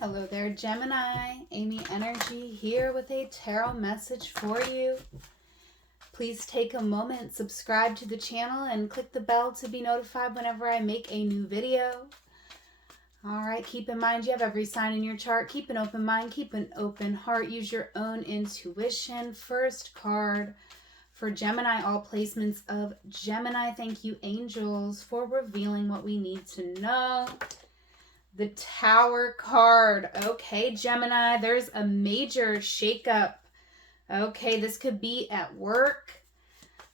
Hello there, Gemini. Amy Energy here with a tarot message for you. Please take a moment, subscribe to the channel, and click the bell to be notified whenever I make a new video. Alright, keep in mind you have every sign in your chart. Keep an open mind, keep an open heart. Use your own intuition. First card for Gemini, all placements of Gemini. Thank you, angels, for revealing what we need to know. The Tower card. Okay, Gemini, there's a major shakeup. Okay, this could be at work.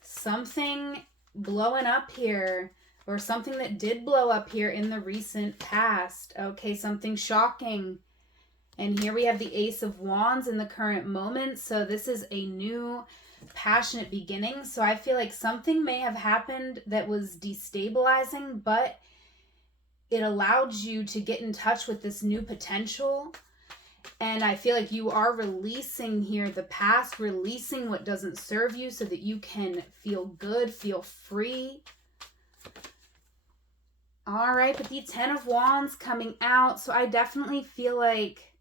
Something blowing up here, or something that did blow up here in the recent past. Okay, something shocking. And here we have the Ace of Wands in the current moment. So this is a new passionate beginning. So I feel like something may have happened that was destabilizing, but it allowed you to get in touch with this new potential. And I feel like you are releasing here the past, releasing what doesn't serve you so that you can feel good, feel free. All right, but the Ten of Wands coming out. So I definitely feel like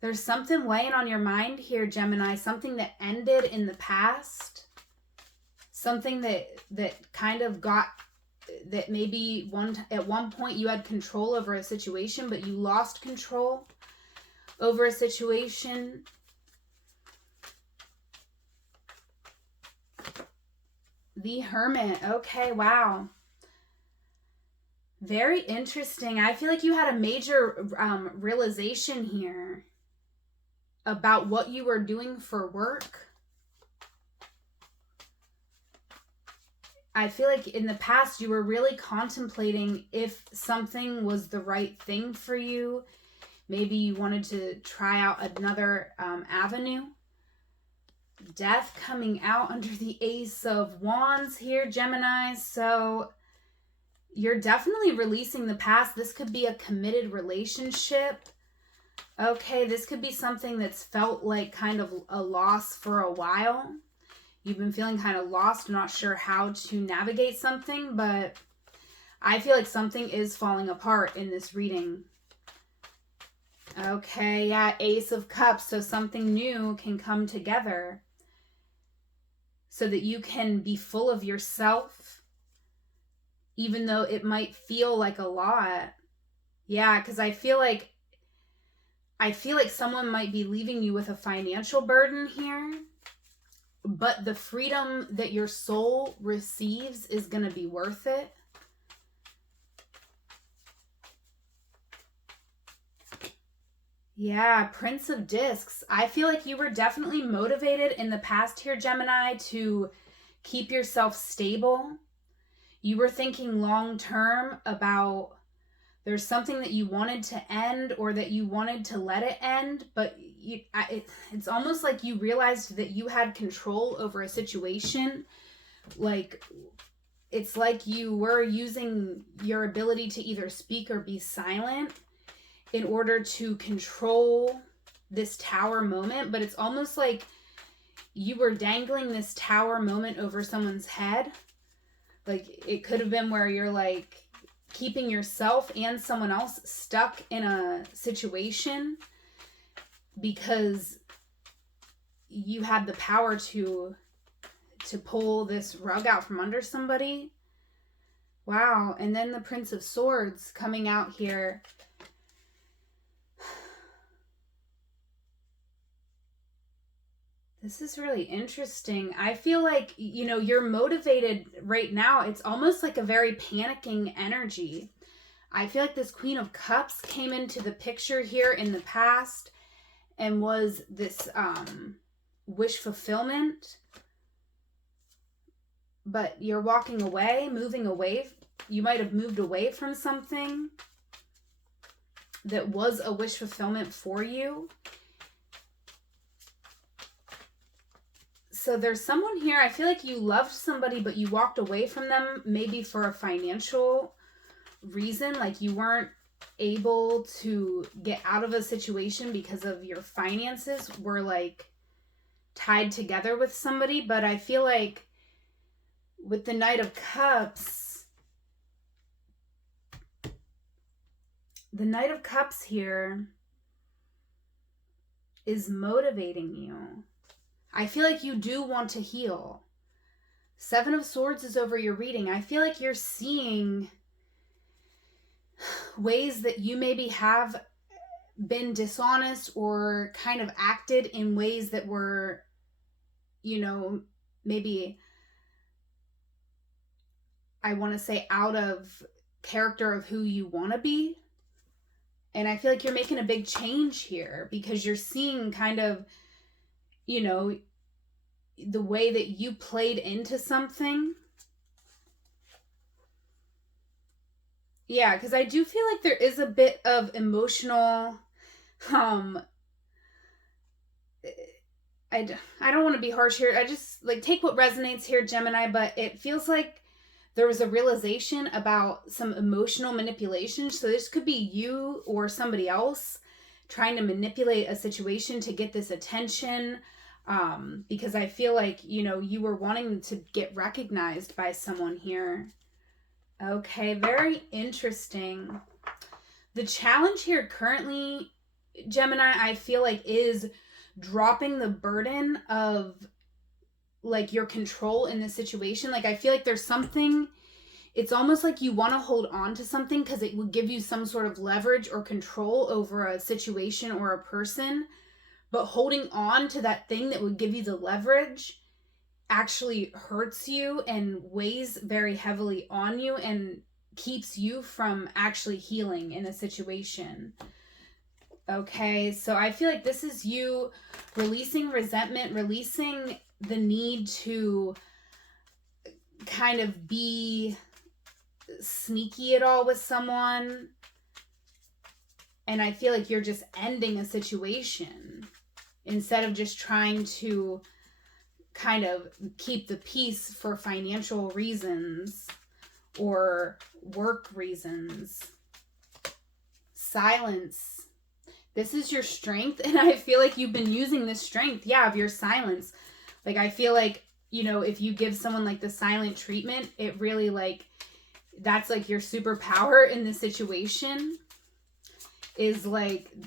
there's something weighing on your mind here, Gemini. Something that ended in the past. Something that kind of got... that maybe at one point you had control over a situation, but you lost control over a situation. The Hermit. Okay, wow. Very interesting. I feel like you had a major realization here about what you were doing for work. I feel like in the past you were really contemplating if something was the right thing for you. Maybe you wanted to try out another avenue. Death coming out under the Ace of Wands here, Gemini. So you're definitely releasing the past. This could be a committed relationship. Okay, this could be something that's felt like kind of a loss for a while. You've been feeling kind of lost, not sure how to navigate something, but I feel like something is falling apart in this reading. Okay, yeah, Ace of Cups. So something new can come together so that you can be full of yourself, even though it might feel like a lot. Yeah, because I feel like someone might be leaving you with a financial burden here. But the freedom that your soul receives is going to be worth it. Yeah, Prince of Discs. I feel like you were definitely motivated in the past here, Gemini, to keep yourself stable. You were thinking long term about there's something that you wanted to end or that you wanted to let it end, but it's almost like you realized that you had control over a situation. Like, it's like you were using your ability to either speak or be silent in order to control this tower moment, but it's almost like you were dangling this tower moment over someone's head. Like, it could have been where you're like keeping yourself and someone else stuck in a situation because you had the power to pull this rug out from under somebody. Wow. And then the Prince of Swords coming out here. This is really interesting. I feel like, you're motivated right now. It's almost like a very panicking energy. I feel like this Queen of Cups came into the picture here in the past and was this wish fulfillment. But you're walking away, moving away. You might have moved away from something that was a wish fulfillment for you. So there's someone here, I feel like you loved somebody, but you walked away from them maybe for a financial reason. Like you weren't able to get out of a situation because of your finances were like tied together with somebody. But I feel like with the Knight of Cups, the Knight of Cups here is motivating you. I feel like you do want to heal. Seven of Swords is over your reading. I feel like you're seeing ways that you maybe have been dishonest or kind of acted in ways that were, maybe, I want to say, out of character of who you want to be. And I feel like you're making a big change here because you're seeing kind of, the way that you played into something. Yeah, because I do feel like there is a bit of emotional, I don't want to be harsh here. I just take what resonates here, Gemini, but it feels like there was a realization about some emotional manipulation. So this could be you or somebody else trying to manipulate a situation to get this attention. Because I feel like, you were wanting to get recognized by someone here. Okay, very interesting. The challenge here currently, Gemini, I feel like is dropping the burden of your control in the situation. I feel like there's something, it's almost like you want to hold on to something because it would give you some sort of leverage or control over a situation or a person. But holding on to that thing that would give you the leverage actually hurts you and weighs very heavily on you and keeps you from actually healing in a situation. Okay, so I feel like this is you releasing resentment, releasing the need to kind of be sneaky at all with someone. And I feel like you're just ending a situation instead of just trying to kind of keep the peace for financial reasons or work reasons. Silence. This is your strength, and I feel like you've been using this strength, of your silence. I feel like, if you give someone the silent treatment, it really that's your superpower in this situation. Is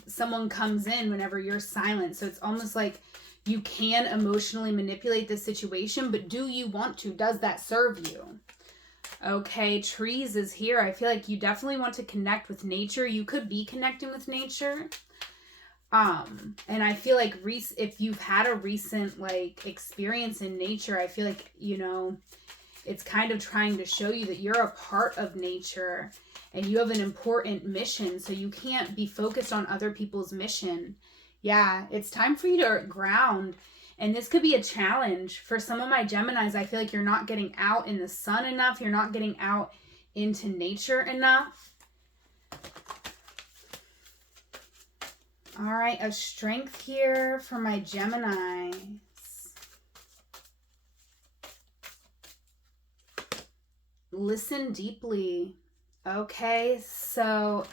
someone comes in whenever you're silent. So it's almost like you can emotionally manipulate the situation, but do you want to? Does that serve you? Okay, trees is here. I feel like you definitely want to connect with nature. You could be connecting with nature. And I feel like if you've had a recent experience in nature, I feel like, it's kind of trying to show you that you're a part of nature and you have an important mission, so you can't be focused on other people's mission. Yeah, it's time for you to ground. And this could be a challenge for some of my Geminis. I feel like you're not getting out in the sun enough. You're not getting out into nature enough. All right, a strength here for my Geminis. Listen deeply. Okay, so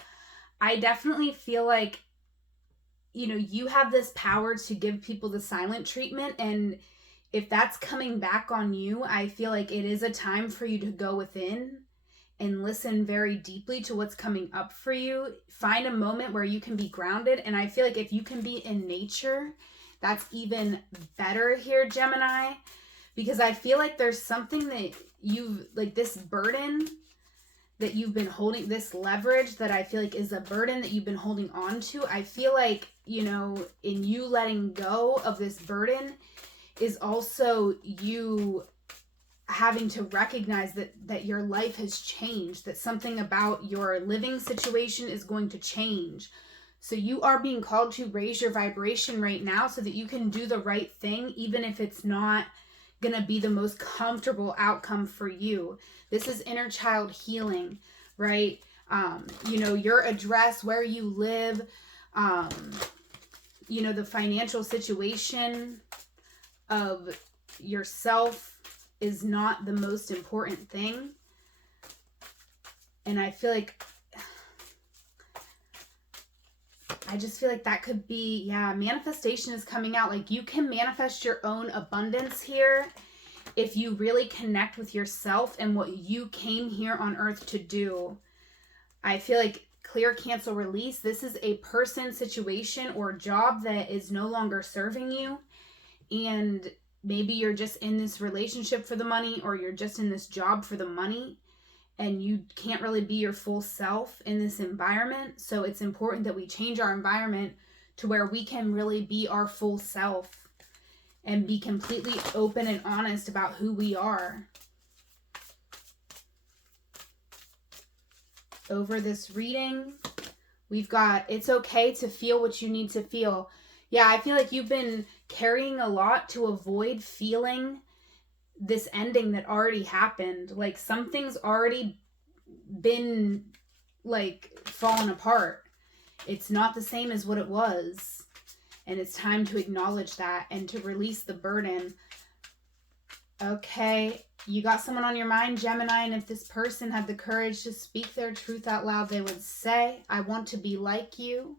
I definitely feel like, you have this power to give people the silent treatment. And if that's coming back on you, I feel like it is a time for you to go within and listen very deeply to what's coming up for you. Find a moment where you can be grounded. And I feel like if you can be in nature, that's even better here, Gemini. Because I feel like there's something that this burden that you've been holding, this leverage that I feel like is a burden that you've been holding on to. I feel like, in you letting go of this burden is also you having to recognize that your life has changed, that something about your living situation is going to change. So you are being called to raise your vibration right now so that you can do the right thing, even if it's not going to be the most comfortable outcome for you. This is inner child healing, right? Your address, where you live, the financial situation of yourself is not the most important thing. And I feel like, I just feel like that could be, manifestation is coming out. You can manifest your own abundance here if you really connect with yourself and what you came here on earth to do. I feel like clear, cancel, release. This is a person, situation, or job that is no longer serving you. And maybe you're just in this relationship for the money, or you're just in this job for the money, and you can't really be your full self in this environment. So it's important that we change our environment to where we can really be our full self and be completely open and honest about who we are. Over this reading, we've got, it's okay to feel what you need to feel. Yeah, I feel like you've been carrying a lot to avoid feeling this ending that already happened. Like something's already been like fallen apart. It's not the same as what it was. And it's time to acknowledge that and to release the burden. Okay, you got someone on your mind, Gemini, and if this person had the courage to speak their truth out loud, they would say, I want to be like you.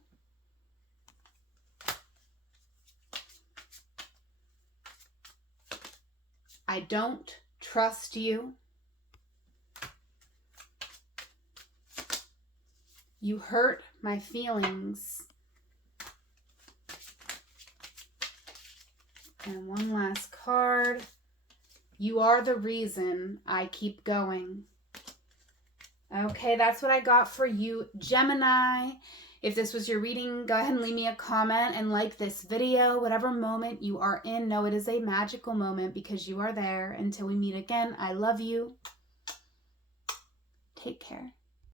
I don't trust you. You hurt my feelings. And one last card. You are the reason I keep going. Okay, that's what I got for you, Gemini. If this was your reading, go ahead and leave me a comment and like this video. Whatever moment you are in, know it is a magical moment because you are there. Until we meet again, I love you. Take care.